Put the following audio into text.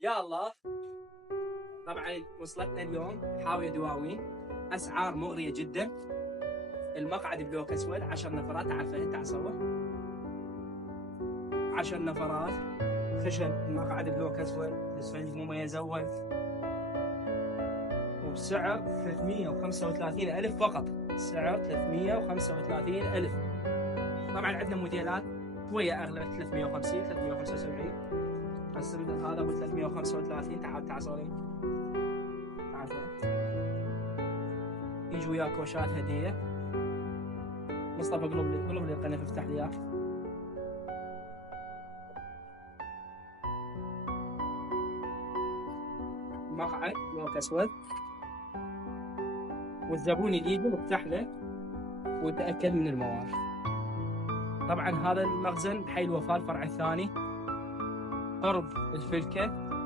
يا الله. طبعا وصلتنا اليوم حاوية دواوين، اسعار مغريه جدا. المقعد بلوك اسود 10 نفرات، تعال فهد تعال صور. 10 نفرات خشب، المقعد بلوك اسود، الاسفنج مميز اول، وبسعر 335,000 فقط. سعر 335,000. طبعا عندنا موديلات شويه اغلى، 350 375، بس هذا ابو 335. تعال صوري. تعال صوري. يجي وياك كوشات هديه. مصطفى قلب لي القناه، افتح لي اياه. مقعد لوك اسود، والزبون اللي يجي نفتح له ويتاكد من المواد. طبعا هذا المخزن حي الوفاء الفرع الثاني قرب الفلكه.